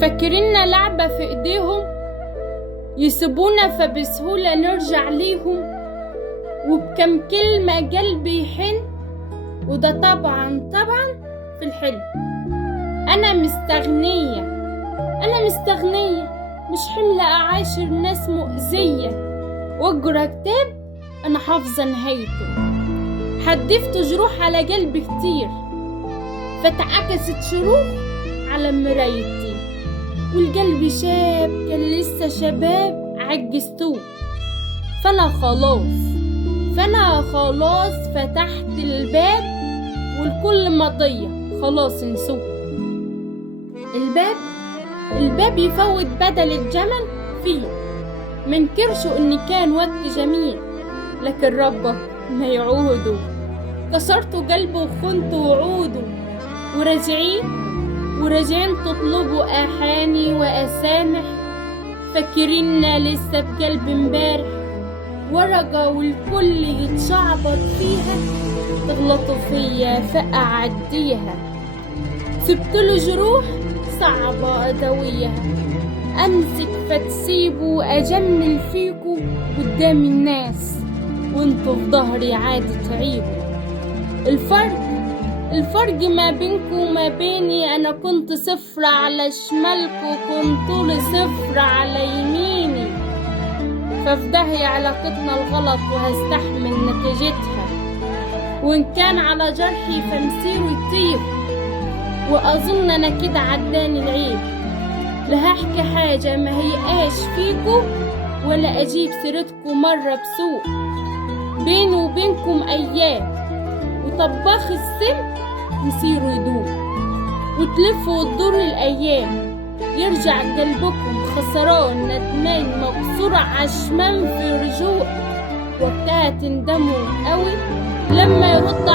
فاكريننا لعبة في ايديهم، يسيبونا فبسهولة نرجع ليهم، وبكم كلمة قلبي يحن، وده طبعا في الحلم. أنا مستغنية، مش حملة أعاشر ناس مؤذية، وأقرأ كتاب أنا حافظة نهايته. حدفت جروح على قلبي كتير، فتعكست شروخ على مرايتي، والقلب شاب كان لسه شباب عجزتوه. فأنا خلاص فتحت الباب، والكل مضية خلاص انسوه. الباب يفوت بدل الجمل فيه، منكرشوا ان كان وقت جميل، لكن ربك ما يعوده. كسرتوا قلبه وخنتوا وعوده، وراجعين تطلبوا احاني واسامح. فاكريننا لسه بقلب امبارح، ورقة والكل يتشعبط فيها، تغلطوا فيا فأعديها. سبتله جروح صعبة أدويها، أمسك فتسيبوا أجمل فيكوا قدام الناس، وانتوا في ظهري عادي تعيبوا. الفرق ما بينكوا وما بيني، أنا كنت صفر على شمالكوا، كنتوا لي صفر على يميني. ففي داهية علاقتنا الغلط وهستحمل نتيجتها، وإن كان على جرحي فمسيره يطيب، وأظن أنا كده عداني العيب. لا هحكي حاجة ما هيقاش فيكو، ولا أجيب سيرتكو مرة بسوء. بيني وبينكم أيام، وطباخ السم مسيره يدوب، وتلفوا وتدور الأيام، يرجع قلبكم خسران ندمان مكسور عشمان في رجوع. وقتها تندموا قوي لما يرد